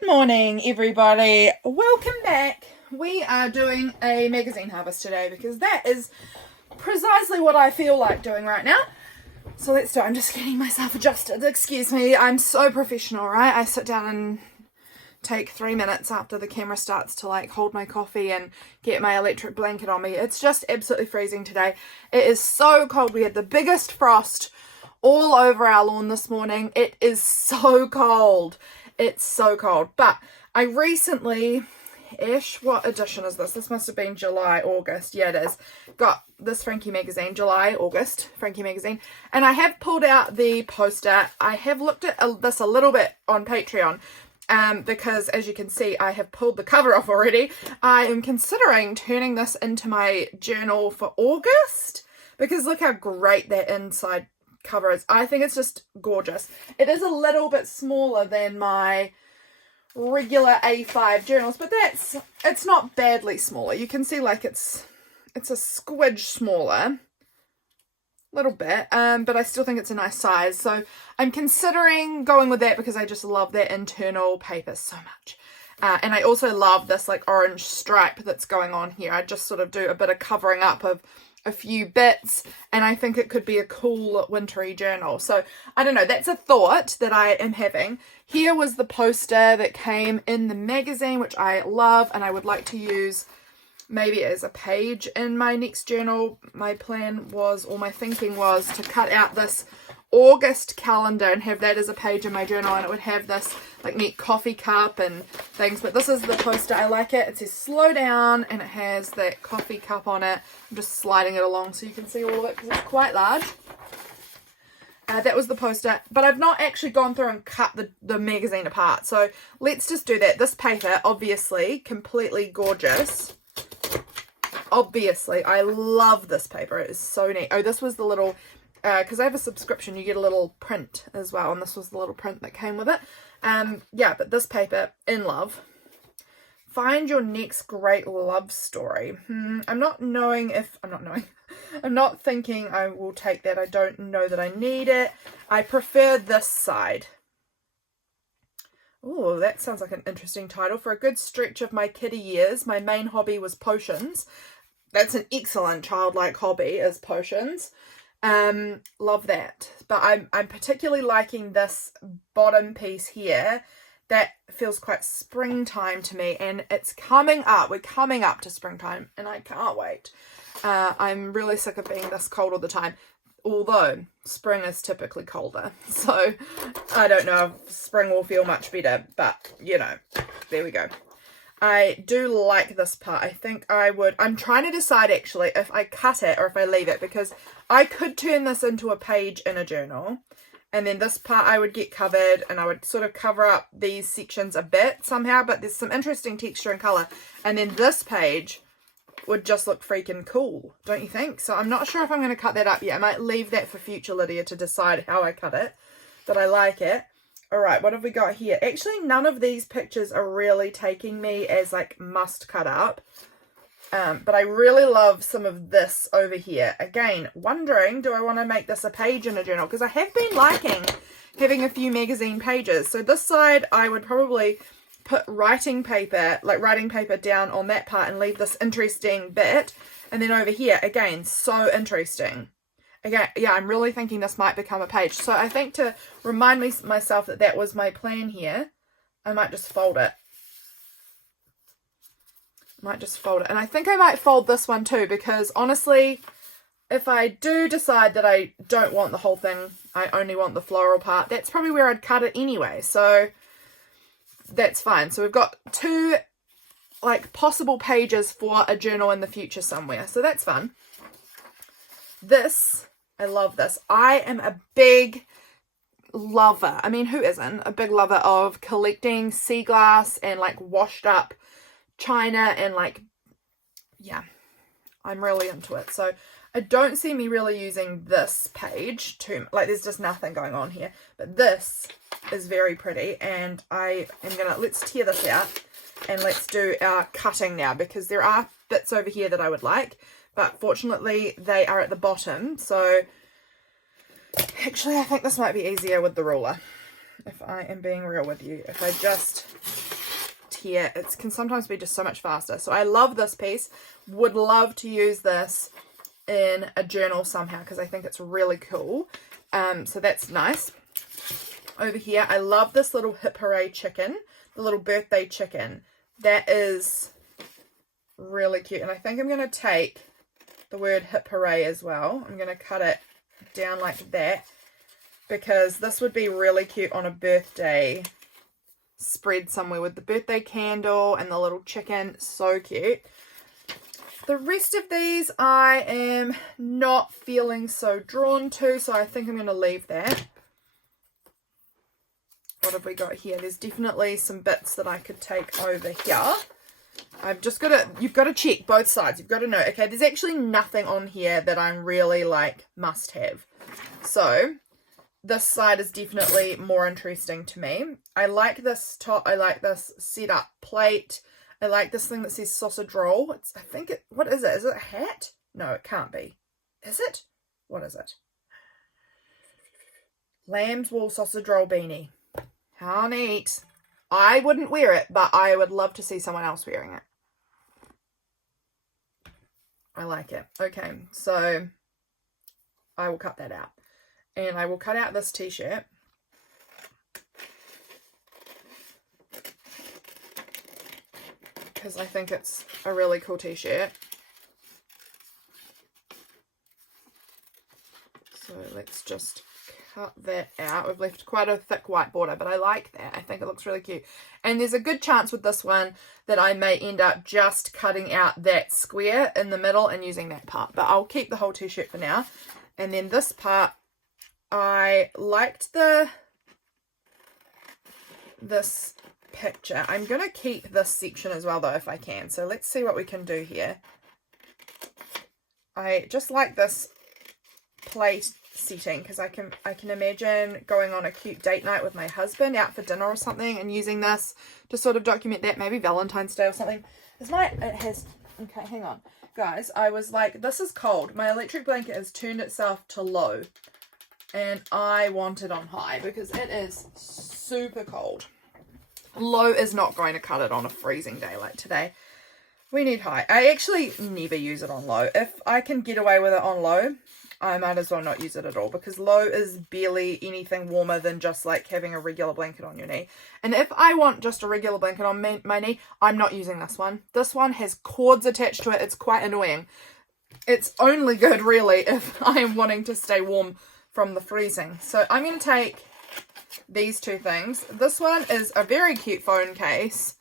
Good morning, everybody. Welcome back. We are doing a magazine harvest today because that is precisely what I feel like doing right now. So let's do it. I'm just getting myself adjusted. Excuse me. I'm so professional, right? I sit down and take 3 minutes after the camera starts to hold my coffee and get my electric blanket on me. It's just absolutely freezing today. It is so cold. We had the biggest frost all over our lawn this morning. It is so cold. It's so cold. But I recently, what edition is this? This must have been July, August. Yeah, it is. Got this Frankie magazine, July, August, Frankie magazine. And I have pulled out the poster. I have looked at this a little bit on Patreon. Because as you can see, I have pulled the cover off already. I am considering turning this into my journal for August. Because look how great that inside cover is. I think it's just gorgeous. It is a little bit smaller than my regular A5 journals, but it's not badly smaller. You can see it's a squidge smaller, little bit, but I still think it's a nice size. So I'm considering going with that because I just love that internal paper so much. And I also love this orange stripe that's going on here. I just sort of do a bit of covering up of a few bits, and I think it could be a cool wintry journal. So I don't know, that's a thought that I am having. Here was the poster that came in the magazine, which I love, and I would like to use maybe as a page in my next journal. My plan was, or my thinking was, to cut out this August calendar and have that as a page in my journal, and it would have this neat coffee cup and things. But this is the poster. I like it. It says slow down and it has that coffee cup on it. I'm just sliding it along so you can see all of it because it's quite large. That was the poster, but I've not actually gone through and cut the magazine apart, so let's just do that. This paper, obviously completely gorgeous. Obviously I love this paper. It is so neat. Oh, this was the little because I have a subscription, you get a little print as well, and this was the little print that came with it. Yeah, but this paper, in love. Find your next great love story. I'm not thinking I will take that. I don't know that I need it. I prefer this side. Oh, that sounds like an interesting title. For a good stretch of my kiddie years, my main hobby was potions. That's an excellent childlike hobby, is potions. Love that. But I'm particularly liking this bottom piece here. That feels quite springtime to me, and it's coming up. We're coming up to springtime, and I can't wait. I'm really sick of being this cold all the time, although spring is typically colder. So I don't know if spring will feel much better, but there we go. I do like this part. I think I'm trying to decide actually if I cut it or if I leave it, because I could turn this into a page in a journal, and then this part I would get covered, and I would sort of cover up these sections a bit somehow, but there's some interesting texture and colour, and then this page would just look freaking cool, don't you think? So I'm not sure if I'm going to cut that up yet. I might leave that for future Lydia to decide how I cut it, but I like it. Alright, what have we got here? Actually, none of these pictures are really taking me as must cut up. But I really love some of this over here. Again, wondering, do I want to make this a page in a journal? Because I have been liking having a few magazine pages. So this side, I would probably put writing paper down on that part and leave this interesting bit. And then over here, again, so interesting. Again, yeah, I'm really thinking this might become a page. So I think to remind myself that was my plan here, I might just fold it. And I think I might fold this one too, because honestly, if I do decide that I don't want the whole thing, I only want the floral part, that's probably where I'd cut it anyway. So that's fine. So we've got two possible pages for a journal in the future somewhere. So that's fun. This, I love this. I am a big lover. I mean, who isn't a big lover of collecting sea glass and washed up china, and yeah, I'm really into it. So I don't see me really using this page too, there's just nothing going on here, but this is very pretty, and I am gonna, let's tear this out and let's do our cutting now, because there are bits over here that I would like, but fortunately they are at the bottom. So actually I think this might be easier with the ruler, if I am being real with you. If I just here, it can sometimes be just so much faster. So I love this piece. Would love to use this in a journal somehow because I think it's really cool. So that's nice. Over here, I love this little hip hooray chicken, the little birthday chicken. That is really cute. And I think I'm going to take the word hip hooray as well. I'm going to cut it down like that because this would be really cute on a birthday spread somewhere with the birthday candle and the little chicken. So cute. The rest of these I am not feeling so drawn to, so I think I'm going to leave that. What have we got here? There's definitely some bits that I could take over here. I've just got to, you've got to check both sides. You've got to know, okay, there's actually nothing on here that I'm really like must have. So this side is definitely more interesting to me. I like this top. I like this setup plate. I like this thing that says sausage roll. It's, I think it, what is it? Is it a hat? No, it can't be. Is it? What is it? Lamb's wool sausage roll beanie. How neat. I wouldn't wear it, but I would love to see someone else wearing it. I like it. Okay, so I will cut that out. And I will cut out this t-shirt. Because I think it's a really cool t-shirt. So let's just cut that out. We've left quite a thick white border, but I like that. I think it looks really cute. And there's a good chance with this one that I may end up just cutting out that square in the middle and using that part. But I'll keep the whole t-shirt for now. And then this part, I liked this picture. I'm going to keep this section as well though if I can. So let's see what we can do here. I just like this plate setting because I can imagine going on a cute date night with my husband out for dinner or something and using this to sort of document that, maybe Valentine's Day or something. Okay, hang on. Guys, I was like, this is cold. My electric blanket has turned itself to low and I want it on high because it is super cold. Low is not going to cut it on a freezing day like today. We need high. I actually never use it on low. If I can get away with it on low, I might as well not use it at all because low is barely anything warmer than just like having a regular blanket on your knee. And if I want just a regular blanket on my knee, I'm not using this one. This one has cords attached to it. It's quite annoying. It's only good really if I am wanting to stay warm from the freezing. So I'm going to take these two things. This one is a very cute phone case.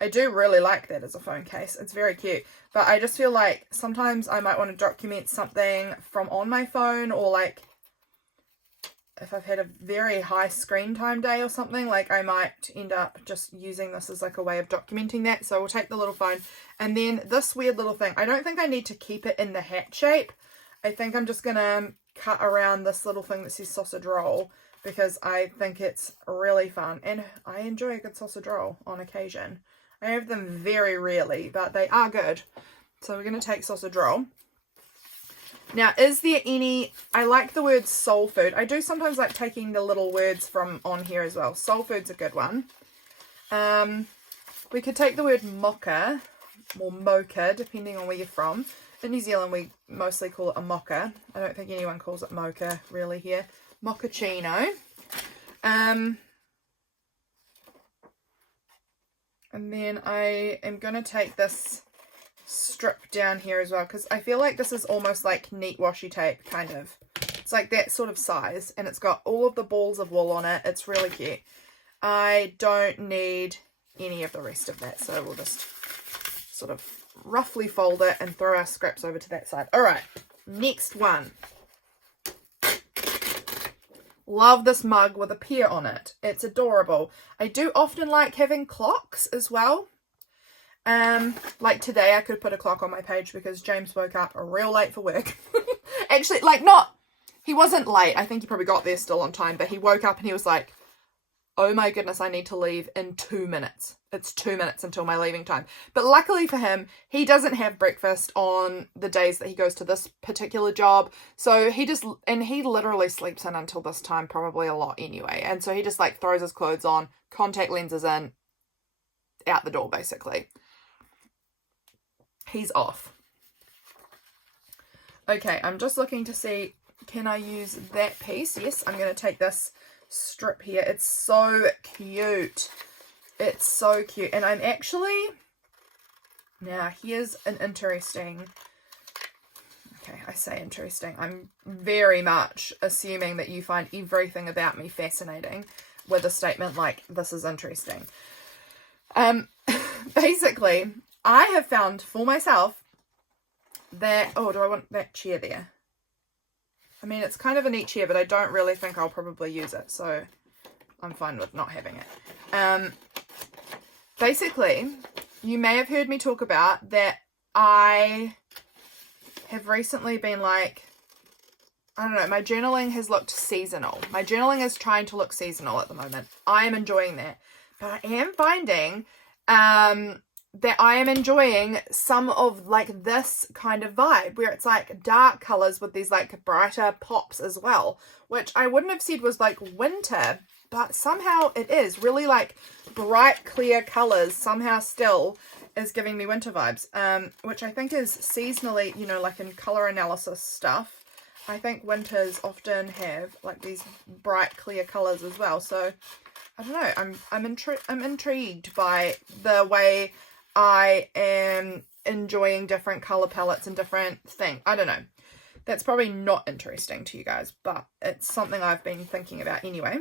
I do really like that as a phone case. It's very cute. But I just feel like sometimes I might want to document something from on my phone, or like if I've had a very high screen time day or something, like I might end up just using this as like a way of documenting that. So we'll take the little phone and then this weird little thing. I don't think I need to keep it in the hat shape. I think I'm just going to cut around this little thing that says sausage roll because I think it's really fun and I enjoy a good sausage roll on occasion. I have them very rarely, but they are good. So we're going to take sausage roll. Now, is there any... I like the word soul food. I do sometimes like taking the little words from on here as well. Soul food's a good one. We could take the word mocha or mocha, depending on where you're from. In New Zealand, we mostly call it a mocha. I don't think anyone calls it mocha really here. Mochaccino. And then I am going to take this strip down here as well because I feel like this is almost like neat washi tape, kind of. It's like that sort of size and it's got all of the balls of wool on it. It's really cute. I don't need any of the rest of that, so we'll just sort of roughly fold it and throw our scraps over to that side. All right, next one. Love this mug with a pear on it. It's adorable. I do often like having clocks as well. Like today I could put a clock on my page because James woke up real late for work. Actually, like he wasn't late. I think he probably got there still on time, but he woke up and he was like, oh my goodness, I need to leave in 2 minutes. It's 2 minutes until my leaving time. But luckily for him, he doesn't have breakfast on the days that he goes to this particular job. So he literally sleeps in until this time, probably a lot anyway. And so he just like throws his clothes on, contact lenses in, out the door, basically. He's off. Okay, I'm just looking to see, can I use that piece? Yes, I'm going to take this strip here. It's so cute. It's so cute. And I'm actually, now here's an interesting, okay, I say interesting. I'm very much assuming that you find everything about me fascinating with a statement like, this is interesting. Basically, I have found for myself that, oh, do I want that chair there? I mean, it's kind of a neat chair, but I don't really think I'll probably use it, so I'm fine with not having it. Basically, you may have heard me talk about that I have recently been like, I don't know, my journaling has looked seasonal. My journaling is trying to look seasonal at the moment. I am enjoying that. But I am finding that I am enjoying some of like this kind of vibe where it's like dark colors with these like brighter pops as well, which I wouldn't have said was like winter, but somehow it is really like bright clear colors somehow still is giving me winter vibes, which I think is seasonally, you know, like in color analysis stuff. I think winters often have like these bright clear colors as well. So I don't know, I'm intrigued by the way I am enjoying different color palettes and different things. I don't know. That's probably not interesting to you guys, but it's something I've been thinking about anyway.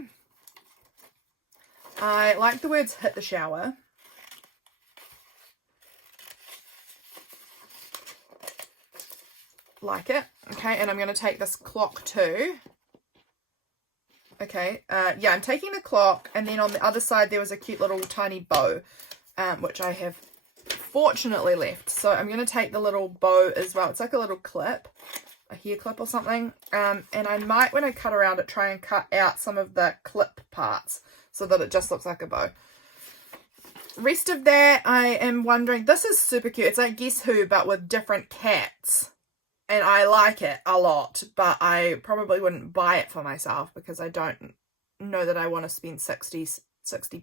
I like the words hit the shower. Like it. Okay, and I'm going to take this clock too. Okay, yeah, I'm taking the clock, and then on the other side there was a cute little tiny bow, which I have fortunately left. So I'm going to take the little bow as well. It's like a little clip, a hair clip or something, and I might, when I cut around it, try and cut out some of the clip parts so that it just looks like a bow. Rest of that, I am wondering, this is super cute. It's like Guess Who, but with different cats. And I like it a lot, but I probably wouldn't buy it for myself because I don't know that I want to spend $60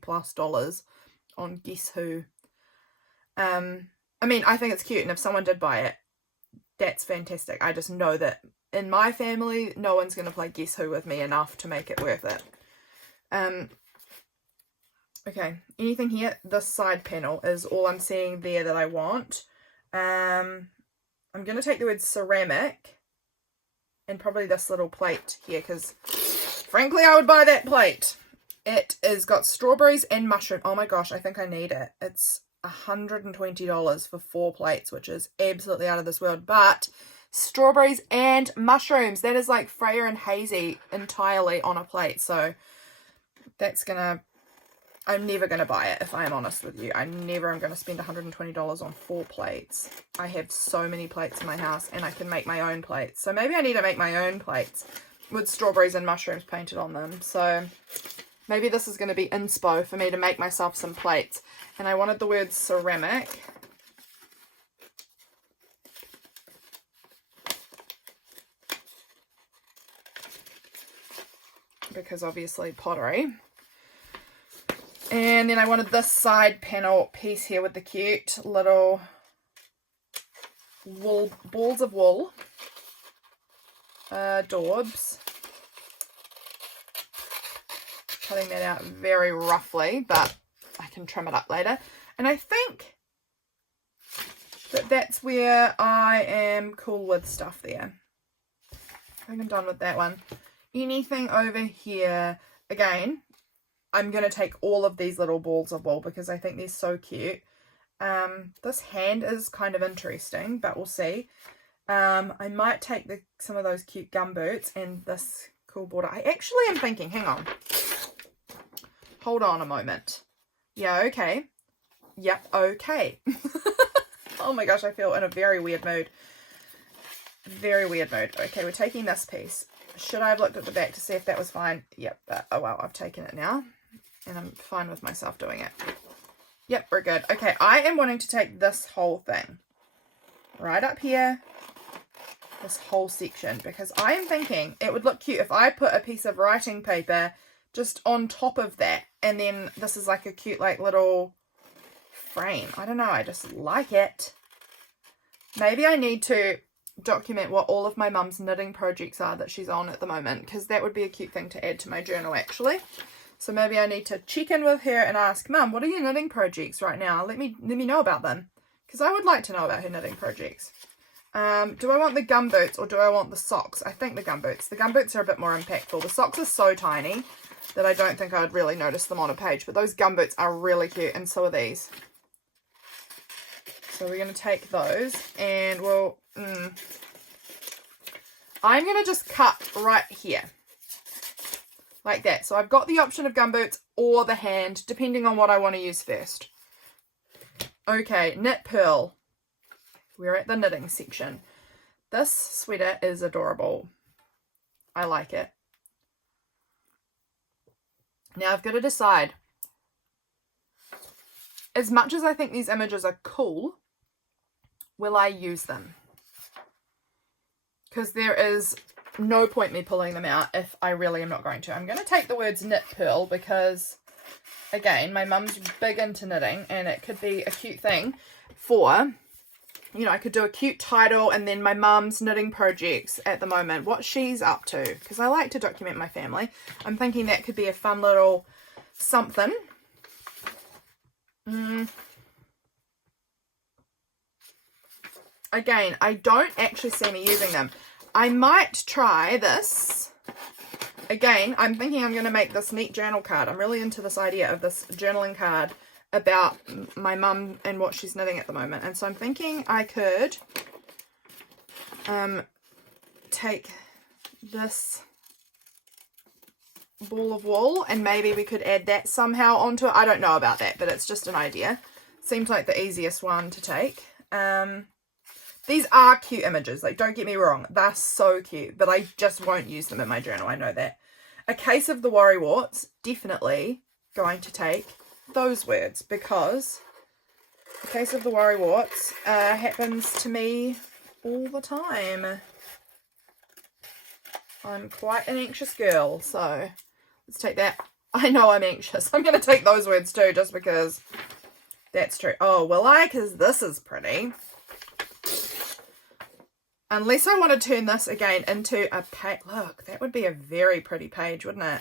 plus on Guess Who. I mean, I think it's cute, and if someone did buy it, that's fantastic. I just know that in my family, no one's going to play Guess Who with me enough to make it worth it. Okay, anything here? This side panel is all I'm seeing there that I want. I'm going to take the word ceramic and probably this little plate here because, frankly, I would buy that plate. It has got strawberries and mushroom. Oh my gosh, I think I need it. It's $120 for 4 plates, which is absolutely out of this world. But strawberries and mushrooms, that is like Freya and Hazy entirely on a plate. So that's going to... I'm never going to buy it, if I am honest with you. I never am going to spend $120 on 4 plates. I have so many plates in my house, and I can make my own plates. So maybe I need to make my own plates with strawberries and mushrooms painted on them. So maybe this is going to be inspo for me to make myself some plates. And I wanted the word ceramic. Because obviously pottery. And then I wanted this side panel piece here with the cute little wool, balls of wool, daubs. Cutting that out very roughly, but I can trim it up later. And I think that that's where I am cool with stuff there. I think I'm done with that one. Anything over here, again, I'm going to take all of these little balls of wool because I think they're so cute. This hand is kind of interesting, but we'll see. I might take some of those cute gum boots and this cool border. I actually am thinking, hang on. Hold on a moment. Yeah, okay. Yep, okay. Oh my gosh, I feel in a very weird mood. Very weird mood. Okay, we're taking this piece. Should I have looked at the back to see if that was fine? Yep, oh well, I've taken it now. And I'm fine with myself doing it. Yep, we're good. Okay, I am wanting to take this whole thing. Right up here. This whole section. Because I am thinking it would look cute if I put a piece of writing paper just on top of that. And then this is like a cute like little frame. I don't know, I just like it. Maybe I need to document what all of my mum's knitting projects are that she's on at the moment, because that would be a cute thing to add to my journal actually. So maybe I need to check in with her and ask, Mum, what are your knitting projects right now? Let me know about them, because I would like to know about her knitting projects. Do I want the gumboots or do I want the socks? I think the gumboots. The gumboots are a bit more impactful. The socks are so tiny that I don't think I would really notice them on a page, but those gumboots are really cute, and so are these. So we're going to take those and we'll... I'm going to just cut right here. Like that. So I've got the option of gumboots or the hand, depending on what I want to use first. Okay, knit purl. We're at the knitting section. This sweater is adorable. I like it. Now I've got to decide. As much as I think these images are cool, will I use them? Because there is no point me pulling them out if I really am not going to. I'm going to take the words knit purl because, again, my mum's big into knitting and it could be a cute thing for... You know, I could do a cute title and then my mum's knitting projects at the moment, what she's up to, because I like to document my family. I'm thinking that could be a fun little something. Again, I don't actually see me using them. I might try this. Again, I'm thinking I'm going to make this neat journal card. I'm really into this idea of this journaling card about my mum and what she's knitting at the moment, and so I'm thinking I could take this ball of wool and maybe we could add that somehow onto it. I don't know about that, but it's just an idea. Seems like the easiest one to take. These are cute images, like don't get me wrong, they're so cute, but I just won't use them in my journal, I know that. A case of the worrywarts, definitely going to take those words, because the case of the worrywarts happens to me all the time. I'm quite an anxious girl, so let's take that. I know I'm anxious. I'm going to take those words too, just because that's true. Oh, will I? Because this is pretty. Unless I want to turn this again into a page. Look, that would be a very pretty page, wouldn't it?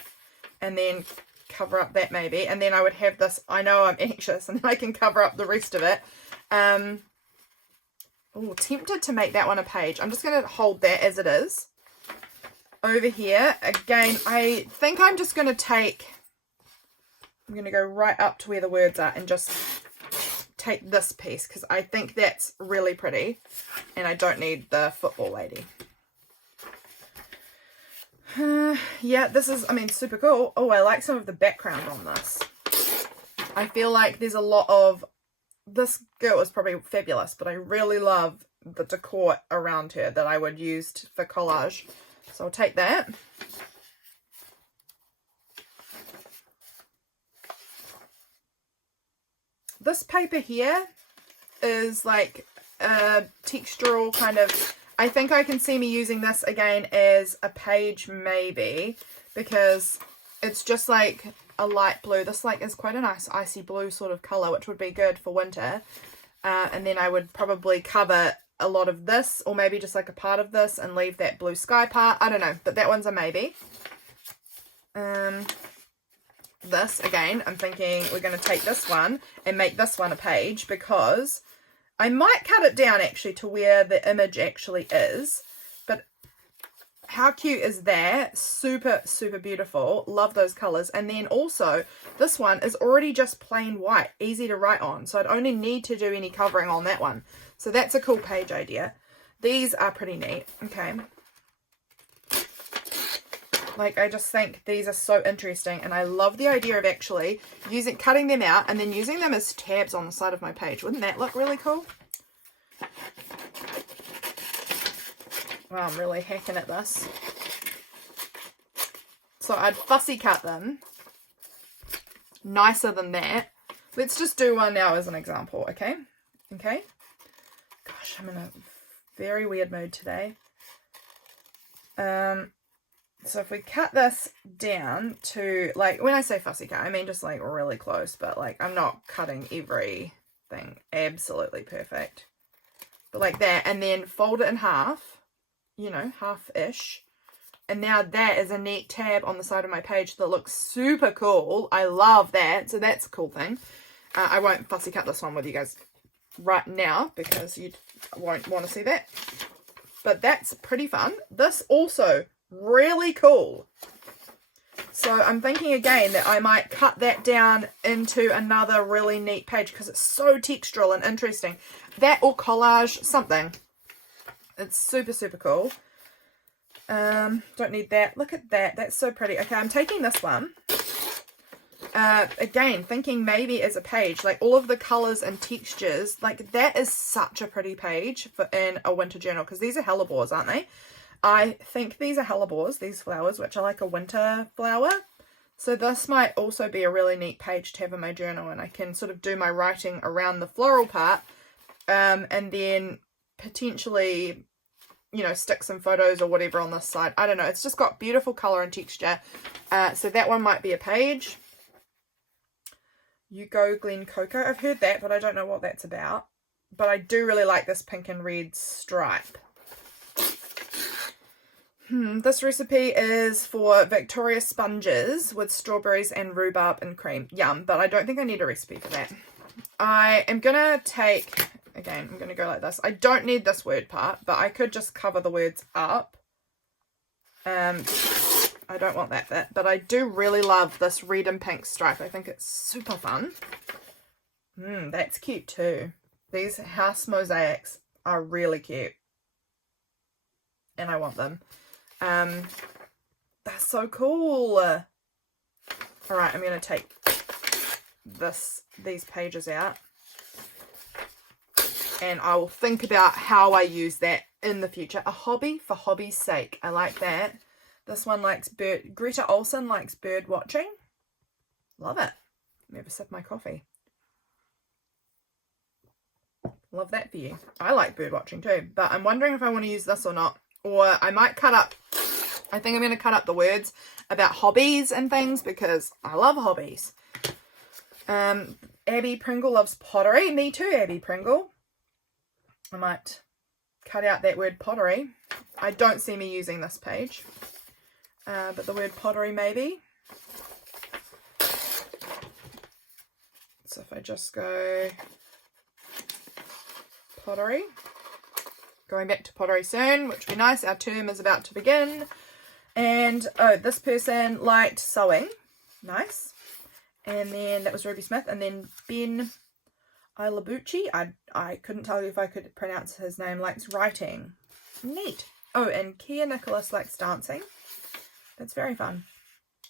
And then cover up that maybe, and then I would have this, I know I'm anxious, and then I can cover up the rest of it. Oh, tempted to make that one a page. I'm just going to hold that as it is. Over here, again, I think I'm just going to take, I'm going to go right up to where the words are and just take this piece, because I think that's really pretty, and I don't need the football lady. Yeah, this is, I mean, super cool. Oh, I like some of the background on this. I feel like there's a lot of, this girl is probably fabulous, but I really love the decor around her that I would use for collage. So I'll take that. This paper here is like a textural kind of, I think I can see me using this again as a page maybe, because it's just like a light blue. This like is quite a nice icy blue sort of colour, which would be good for winter. And then I would probably cover a lot of this, or maybe just like a part of this and leave that blue sky part. I don't know, but that one's a maybe. This, again, I'm thinking we're going to take this one and make this one a page, because I might cut it down actually to where the image actually is, but how cute is that? Super, super beautiful. Love those colors. And then also, this one is already just plain white, easy to write on, so I'd only need to do any covering on that one. So that's a cool page idea. These are pretty neat. Okay. Like, I just think these are so interesting, and I love the idea of actually cutting them out and then using them as tabs on the side of my page. Wouldn't that look really cool? Wow, I'm really hacking at this. So I'd fussy cut them. Nicer than that. Let's just do one now as an example, okay? Okay? Gosh, I'm in a very weird mood today. So if we cut this down to, like, when I say fussy cut, I mean just like really close, but like I'm not cutting everything thing. Absolutely perfect. But like that, and then fold it in half, you know, half-ish. And now that is a neat tab on the side of my page that looks super cool. I love that. So that's a cool thing. I won't fussy cut this one with you guys right now because you won't want to see that. But that's pretty fun. This also really cool. So I'm thinking again that I might cut that down into another really neat page because it's so textural and interesting. That or collage, something. It's super, super cool. Don't need that. Look at that. That's so pretty. Okay, I'm taking this one. Again, thinking maybe as a page, like all of the colors and textures, like that is such a pretty page for in a winter journal because these are hellebores, aren't they? I think these are hellebores, these flowers, which are like a winter flower. So this might also be a really neat page to have in my journal, and I can sort of do my writing around the floral part, and then potentially, you know, stick some photos or whatever on this side. I don't know. It's just got beautiful color and texture. So that one might be a page. You Go Glen Coco. I've heard that, but I don't know what that's about. But I do really like this pink and red stripe. This recipe is for Victoria sponges with strawberries and rhubarb and cream. Yum, but I don't think I need a recipe for that. I am going to take, again, I'm going to go like this. I don't need this word part, but I could just cover the words up. I don't want that bit, but I do really love this red and pink stripe. I think it's super fun. That's cute too. These house mosaics are really cute. And I want them. That's so cool. All right, I'm going to take these pages out. And I will think about how I use that in the future. A hobby for hobby's sake. I like that. This one likes Greta Olson likes bird watching. Love it. Let me have a sip of my coffee. Love that for you. I like bird watching too, but I'm wondering if I want to use this or not. Or I might cut up, I think I'm going to cut up the words about hobbies and things because I love hobbies. Abby Pringle loves pottery. Me too, Abby Pringle. I might cut out that word pottery. I don't see me using this page. But the word pottery maybe. So if I just go pottery. Going back to pottery soon, which would be nice. Our term is about to begin. And, oh, this person liked sewing. Nice. And then that was Ruby Smith. And then Ben Ilabucci, I couldn't tell you if I could pronounce his name, likes writing. Neat. Oh, and Kia Nicholas likes dancing. That's very fun.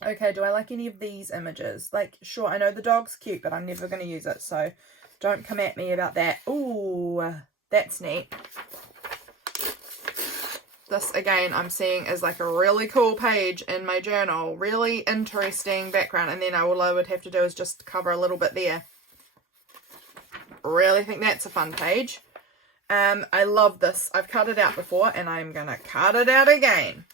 Okay, do I like any of these images? Like, sure, I know the dog's cute, but I'm never going to use it, so don't come at me about that. Ooh, that's neat. This, again, I'm seeing as like a really cool page in my journal. Really interesting background. And then all I would have to do is just cover a little bit there. Really think that's a fun page. I love this. I've cut it out before and I'm going to cut it out again.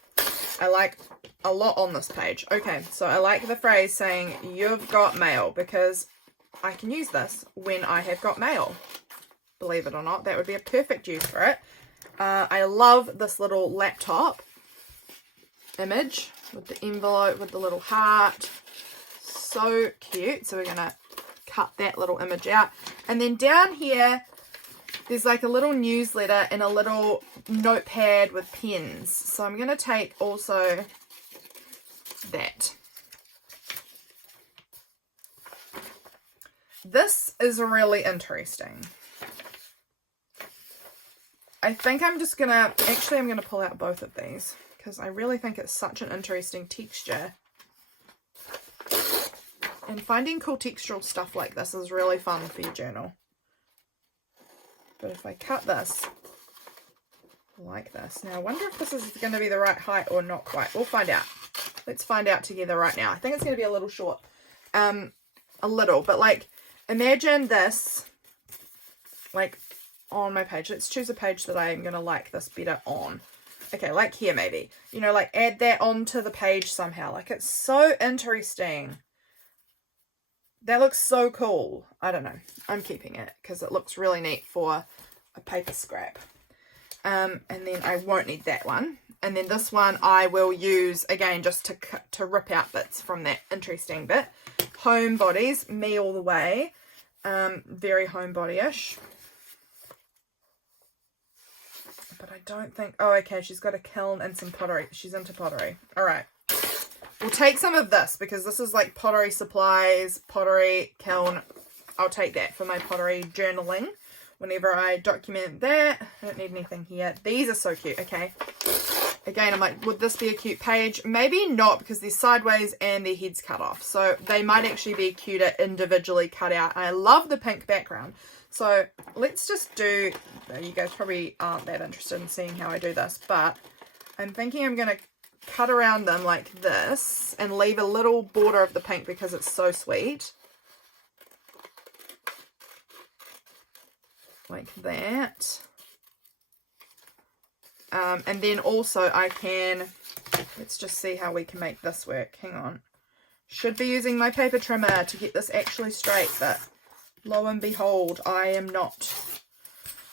I like a lot on this page. Okay, so I like the phrase saying, "You've got mail," because I can use this when I have got mail. Believe it or not, that would be a perfect use for it. I love this little laptop image with the envelope, with the little heart. So cute. So we're going to cut that little image out. And then down here, there's like a little newsletter and a little notepad with pens. So I'm going to take also that. This is really interesting. I think I'm just going to, actually I'm going to pull out both of these because I really think it's such an interesting texture. And finding cool textural stuff like this is really fun for your journal. But if I cut this like this, now I wonder if this is going to be the right height or not quite. We'll find out. Let's find out together right now. I think it's going to be a little short. A little, but like imagine this like on my page. Let's choose a page that I'm going to like this better on. Okay, like here maybe. You know, like add that onto the page somehow. Like it's so interesting. That looks so cool. I don't know. I'm keeping it because it looks really neat for a paper scrap. And then I won't need that one. And then this one I will use, again, just to rip out bits from that interesting bit. Homebodies, me all the way. Very homebody-ish. But I don't think... Oh, okay, she's got a kiln and some pottery. She's into pottery. All right. We'll take some of this because this is like pottery supplies, pottery, kiln. I'll take that for my pottery journaling whenever I document that. I don't need anything here. These are so cute. Okay. Again, I'm like, would this be a cute page? Maybe not because they're sideways and their head's cut off. So they might actually be cuter individually cut out. I love the pink background. So let's just do, you guys probably aren't that interested in seeing how I do this, but I'm thinking I'm going to cut around them like this and leave a little border of the pink because it's so sweet. Like that. And then also I can, let's just see how we can make this work. Hang on. Should be using my paper trimmer to get this actually straight, but lo and behold, I am not.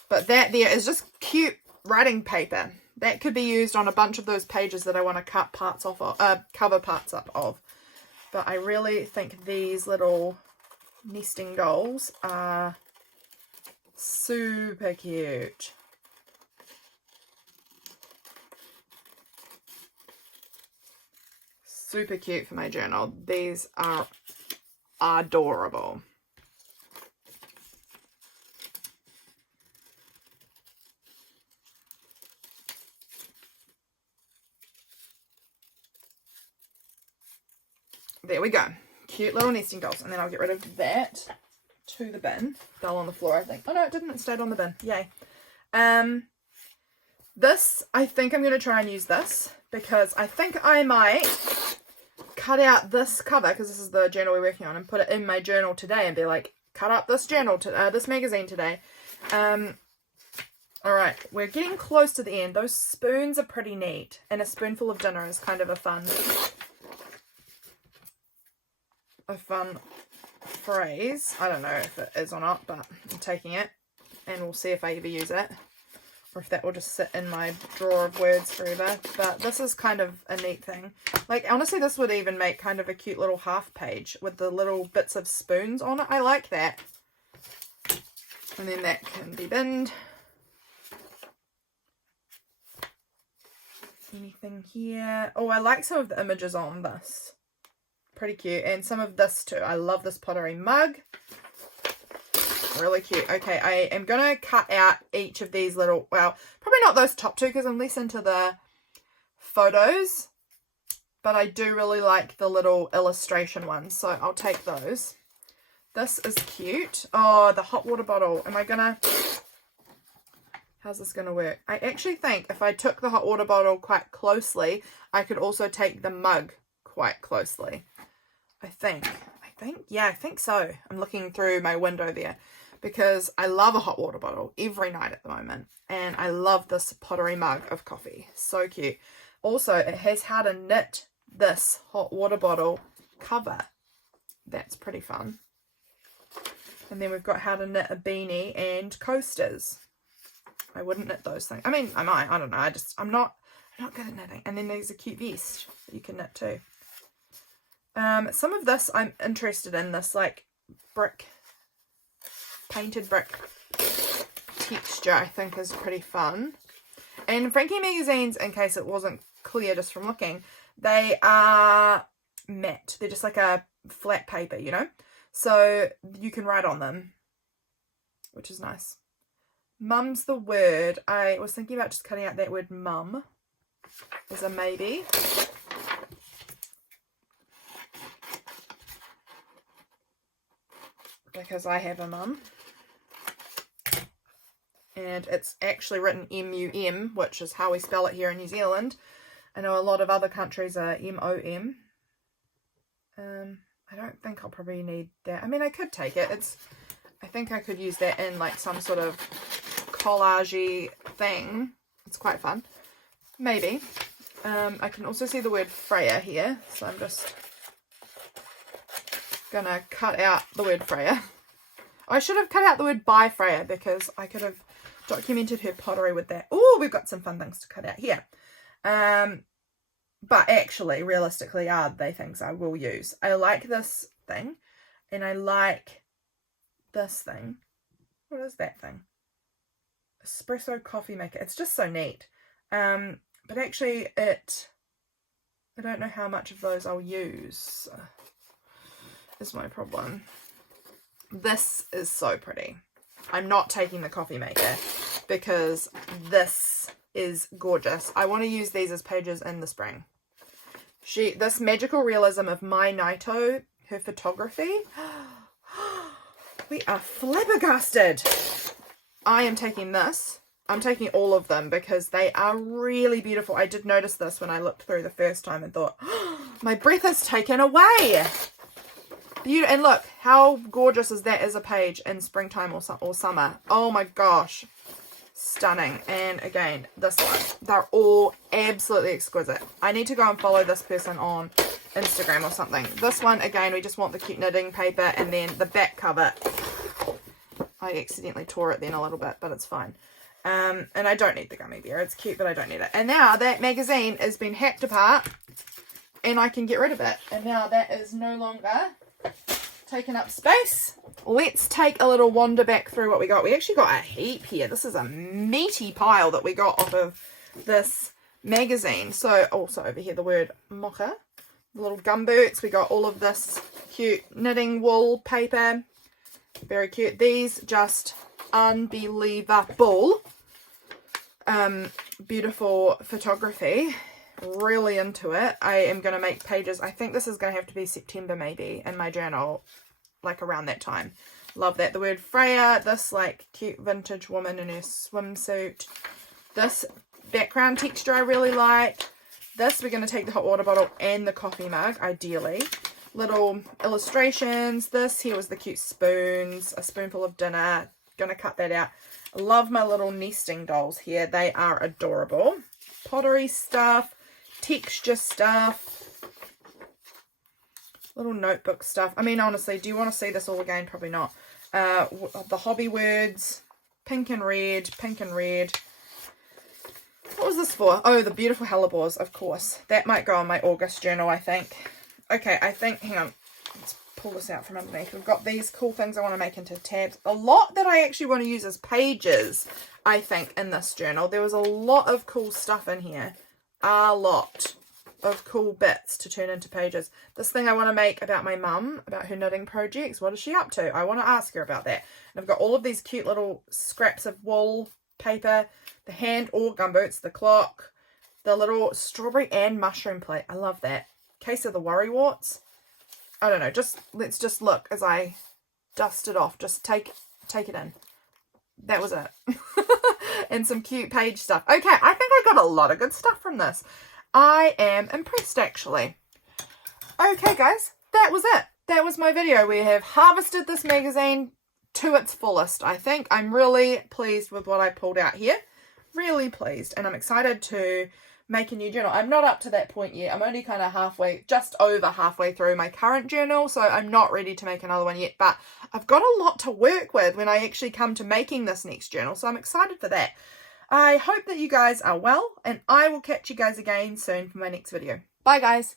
But that there is just cute writing paper. That could be used on a bunch of those pages that I want to cut parts off of, cover parts up of. But I really think these little nesting dolls are super cute. Super cute for my journal. These are adorable. There we go. Cute little nesting dolls. And then I'll get rid of that to the bin. Fell on the floor, I think. Oh no, it didn't. It stayed on the bin. Yay. This, I think I'm going to try and use this because I think I might cut out this cover, because this is the journal we're working on, and put it in my journal today and be like, cut up this journal, this magazine today. Alright, we're getting close to the end. Those spoons are pretty neat, and a spoonful of dinner is kind of a fun phrase. I don't know if it is or not, but I'm taking it, and we'll see if I ever use it, or if that will just sit in my drawer of words forever. But this is kind of a neat thing. Like, honestly, this would even make kind of a cute little half page with the little bits of spoons on it. I like that. And then that can be binned. Anything here? Oh, I like some of the images on this. Pretty cute. And some of this too. I love this pottery mug. Really cute. Okay, I am going to cut out each of these little, well, probably not those top two because I'm less into the photos, but I do really like the little illustration ones, so I'll take those. This is cute. Oh, the hot water bottle. Am I going to, how's this going to work? I actually think if I took the hot water bottle quite closely, I could also take the mug quite closely. I think, yeah, I think so. I'm looking through my window there. Because I love a hot water bottle every night at the moment. And I love this pottery mug of coffee. So cute. Also, it has how to knit this hot water bottle cover. That's pretty fun. And then we've got how to knit a beanie and coasters. I wouldn't knit those things. I mean, I might. I don't know. I'm not good at knitting. And then there's a cute vest that you can knit too. Some of this I'm interested in. This like painted brick texture I think is pretty fun. And Frankie magazines, in case it wasn't clear just from looking, they are matte. They're just like a flat paper, you know, so you can write on them, which is nice. Mum's the word. I was thinking about just cutting out that word mum as a maybe. Because I have a mum. And it's actually written M-U-M, which is how we spell it here in New Zealand. I know a lot of other countries are M-O-M. I don't think I'll probably need that. I mean, I could take it. I think I could use that in like some sort of collage-y thing. It's quite fun. Maybe. I can also see the word Freya here, so I'm just gonna cut out the word Freya. I should have cut out the word by Freya because I could have documented her pottery with that. Oh, we've got some fun things to cut out here. But actually, realistically, are they things I will use. I like this thing, and I like this thing. What is that thing? Espresso coffee maker. It's just so neat. But actually, I don't know how much of those I'll use. Is my problem. This is so pretty. I'm not taking the coffee maker because this is gorgeous. I want to use these as pages in the spring. This magical realism of Mai Naito, her photography. We are flabbergasted. I am taking this. I'm taking all of them because they are really beautiful. I did notice this when I looked through the first time and thought, oh, my breath is taken away. And look, how gorgeous is that as a page in springtime or summer? Oh my gosh. Stunning. And again, this one. They're all absolutely exquisite. I need to go and follow this person on Instagram or something. This one, again, we just want the cute knitting paper, and then the back cover. I accidentally tore it then a little bit, but it's fine. And I don't need the gummy bear. It's cute, but I don't need it. And now that magazine has been hacked apart, and I can get rid of it. And now that is no longer taking up space. Let's take a little wander back through what we got. We actually got a heap here. This is a meaty pile that we got off of this magazine. So also over here the word mocha, the little gumboots. We got all of this cute knitting wool paper, very cute. These just unbelievable. Beautiful photography. Really into it. I am going to make pages. I think this is going to have to be September maybe in my journal, like around that time. Love that. The word Freya, this like cute vintage woman in her swimsuit. This background texture I really like. This, we're going to take the hot water bottle and the coffee mug, ideally. Little illustrations. This here was the cute spoons, a spoonful of dinner. Going to cut that out. I love my little nesting dolls here. They are adorable. Pottery stuff. Texture stuff, little notebook stuff. I mean, honestly, do you want to see this all again? Probably not. The hobby words, pink and red. What was this for? Oh, the beautiful hellebores, of course. That might go on my August journal, I think. Okay, I think, hang on. Let's pull this out from underneath. We've got these cool things I want to make into tabs. A lot that I actually want to use as pages, I think, in this journal. There was a lot of cool stuff in here. A lot of cool bits to turn into pages. This thing I want to make about my mum, about her knitting projects. What is she up to? I want to ask her about that. And I've got all of these cute little scraps of wool paper, the hand or gumboots, the clock, the little strawberry and mushroom plate. I love that. Case of the worrywarts. I don't know. Let's just look as I dust it off. Just take it in. That was it. And some cute page stuff. Okay, I think I got a lot of good stuff from this. I am impressed, actually. Okay, guys, that was it. That was my video. We have harvested this magazine to its fullest, I think. I'm really pleased with what I pulled out here. Really pleased. And I'm excited to make a new journal. I'm not up to that point yet. I'm only kind of just over halfway through my current journal, so I'm not ready to make another one yet, but I've got a lot to work with when I actually come to making this next journal, so I'm excited for that. I hope that you guys are well, and I will catch you guys again soon for my next video. Bye, guys.